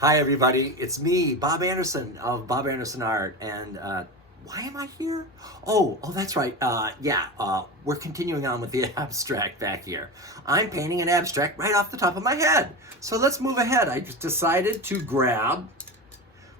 Hi, everybody. It's me, Bob Anderson of Bob Anderson Art. And why am I here? Oh, that's right. We're continuing on with the abstract back here. I'm painting an abstract right off the top of my head. So let's move ahead. I just decided to grab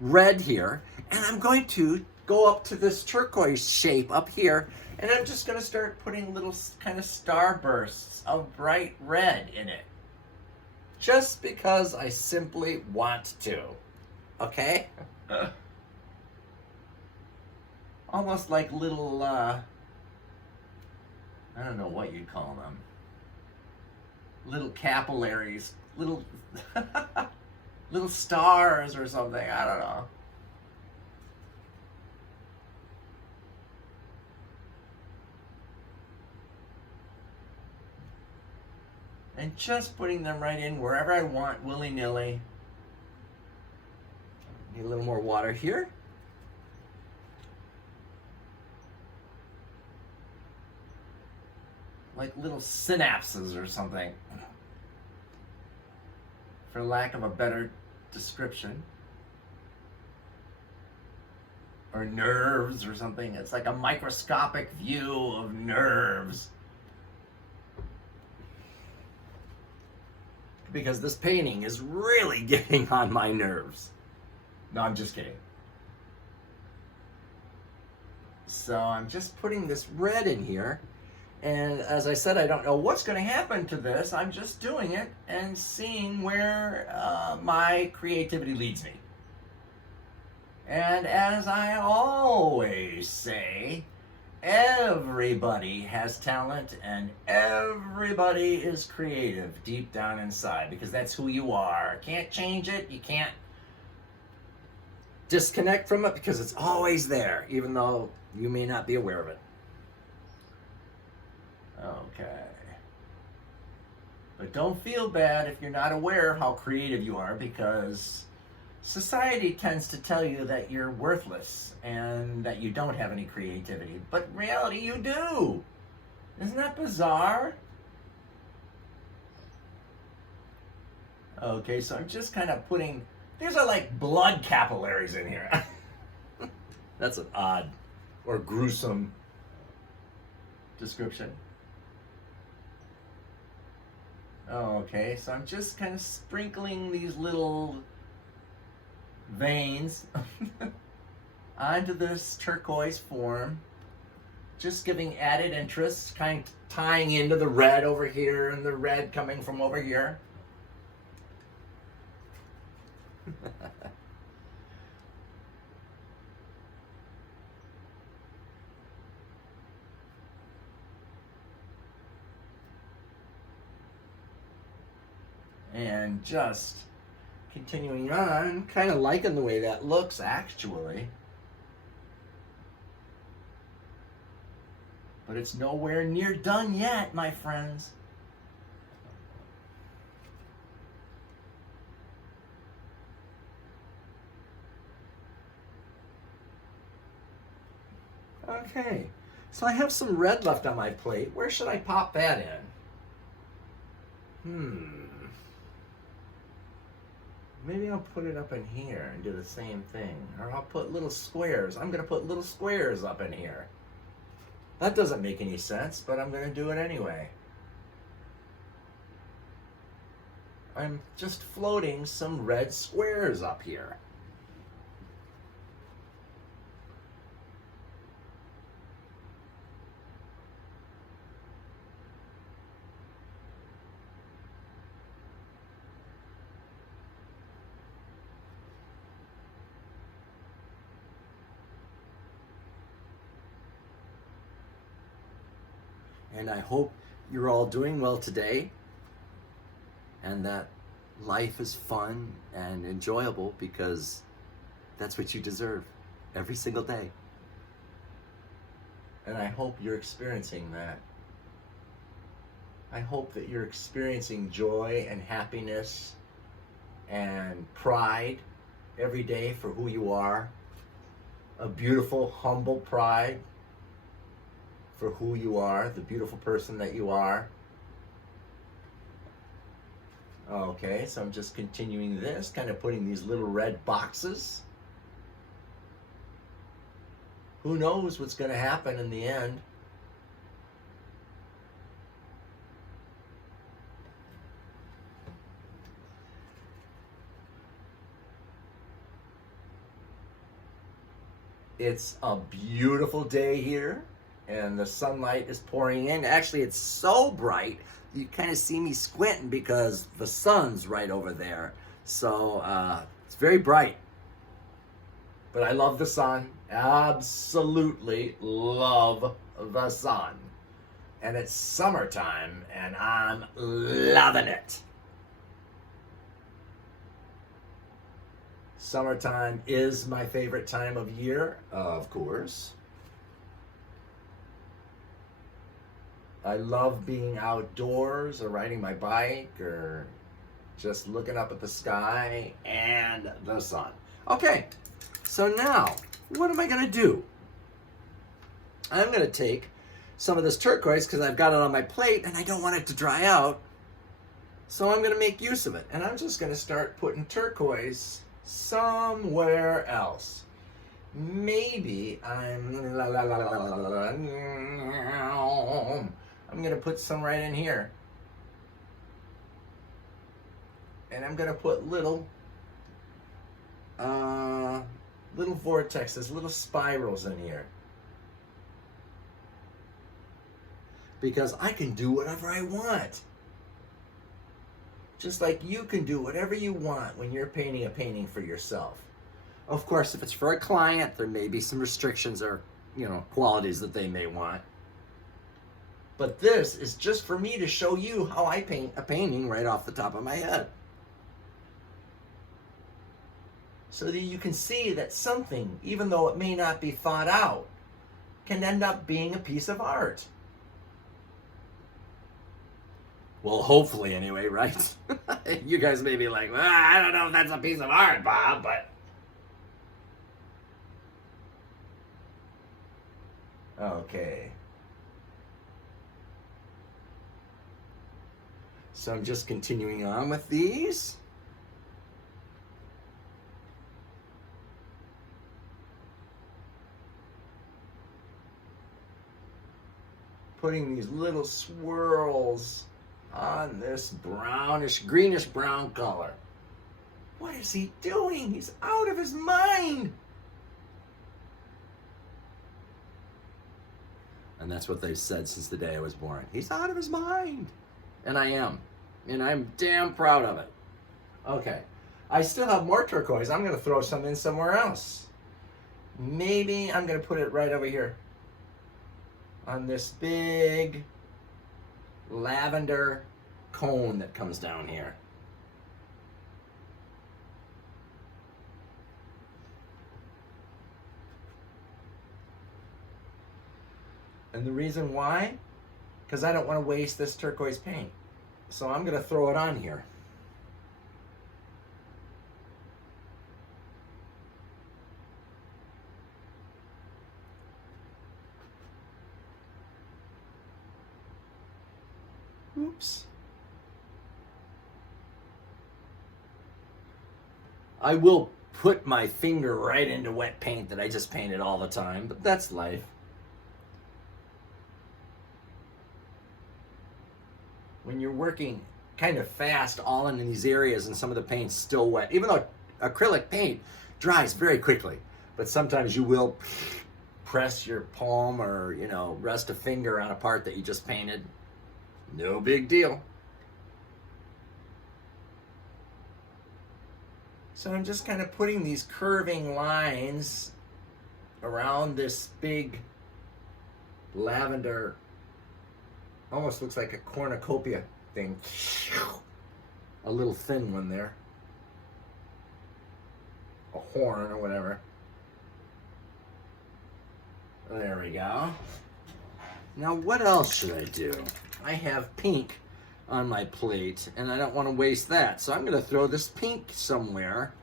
red here, and I'm going to go up to this turquoise shape up here, and I'm just going to start putting little kind of starbursts of bright red in it just because I simply want to. Okay? Almost like little, I don't know what you'd call them. Little capillaries, little, little stars or something. I don't know. And just putting them right in wherever I want, willy-nilly. Need a little more water here. Like little synapses or something, for lack of a better description. Or nerves or something. It's like a microscopic view of nerves. Because this painting is really getting on my nerves. No, I'm just kidding. So I'm just putting this red in here. And as I said, I don't know what's going to happen to this. I'm just doing it and seeing where my creativity leads me. And as I always say, everybody has talent and everybody is creative deep down inside, because that's who you are. Can't change it. You can't disconnect from it because it's always there, even though you may not be aware of it. Okay. But don't feel bad if you're not aware of how creative you are, because society tends to tell you that you're worthless and that you don't have any creativity. But in reality, you do. Isn't that bizarre? Okay, so I'm just kind of putting... These are like blood capillaries in here. That's an odd or gruesome description. Okay, so I'm just kind of sprinkling these little veins onto this turquoise form, just giving added interest, kind of tying into the red over here and the red coming from over here. And just continuing on, kind of liking the way that looks, actually. But it's nowhere near done yet, my friends. Okay, so I have some red left on my plate. Where should I pop that in? Maybe I'll put it up in here and do the same thing. Or I'll put little squares. I'm going to put little squares up in here. That doesn't make any sense, but I'm going to do it anyway. I'm just floating some red squares up here. And I hope you're all doing well today, and that life is fun and enjoyable, because that's what you deserve every single day. And I hope you're experiencing that. I hope that you're experiencing joy and happiness and pride every day for who you are. A beautiful, humble pride for who you are, the beautiful person that you are. Okay, so I'm just continuing this, kind of putting these little red boxes. Who knows what's going to happen in the end? It's a beautiful day here, and the sunlight is pouring in. Actually, it's so bright, you kind of see me squinting because the sun's right over there. So it's very bright. But I love the sun. Absolutely love the sun. And it's summertime, and I'm loving it. Summertime is my favorite time of year, of course. I love being outdoors or riding my bike or just looking up at the sky and the sun. Okay, so now what am I going to do? I'm going to take some of this turquoise because I've got it on my plate and I don't want it to dry out. So I'm going to make use of it. And I'm just going to start putting turquoise somewhere else. Maybe I'm going to put some right in here. And I'm going to put little vortexes, little spirals in here. Because I can do whatever I want. Just like you can do whatever you want when you're painting a painting for yourself. Of course, if it's for a client, there may be some restrictions or, qualities that they may want. But this is just for me to show you how I paint a painting right off the top of my head. So that you can see that something, even though it may not be thought out, can end up being a piece of art. Well, hopefully anyway, right? You guys may be like, well, I don't know if that's a piece of art, Bob, but... Okay. So I'm just continuing on with these. Putting these little swirls on this brownish, greenish brown color. What is he doing? He's out of his mind. And that's what they've said since the day I was born. He's out of his mind. And I am. And I'm damn proud of it. Okay. I still have more turquoise. I'm going to throw some in somewhere else. Maybe I'm going to put it right over here. On this big lavender cone that comes down here. And the reason why? Because I don't want to waste this turquoise paint. So I'm going to throw it on here. Oops. I will put my finger right into wet paint that I just painted all the time, but that's life. When you're working kind of fast all in these areas and some of the paint's still wet, even though acrylic paint dries very quickly, but sometimes you will press your palm or, rest a finger on a part that you just painted. No big deal. So I'm just kind of putting these curving lines around this big lavender, almost looks like a cornucopia thing. A little thin one there. A horn or whatever. There we go. Now what else should I do? I have pink on my plate and I don't want to waste that. So I'm going to throw this pink somewhere.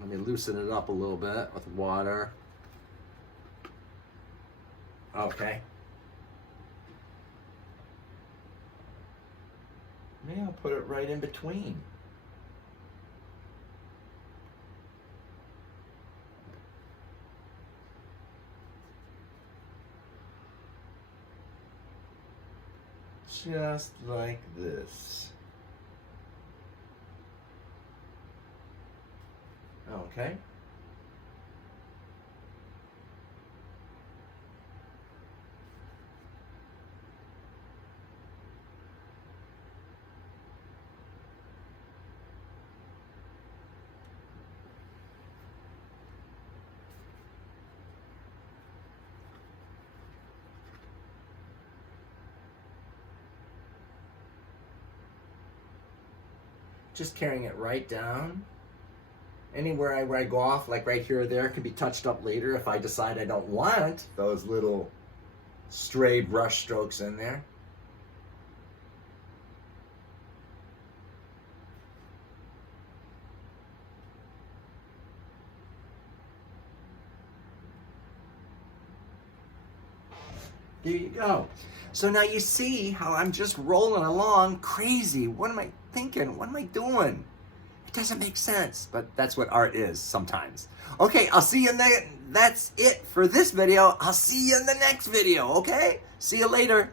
Let me loosen it up a little bit with water. Okay. Maybe I'll put it right in between. Just like this. Okay. Just carrying it right down. Anywhere where I go off, like right here or there, can be touched up later if I decide I don't want those little stray brush strokes in there. There you go. So now you see how I'm just rolling along crazy. What am I thinking? What am I doing? It doesn't make sense, but that's what art is sometimes. Okay, I'll see you in the, that's it for this video. I'll see you in the next video, okay? See you later.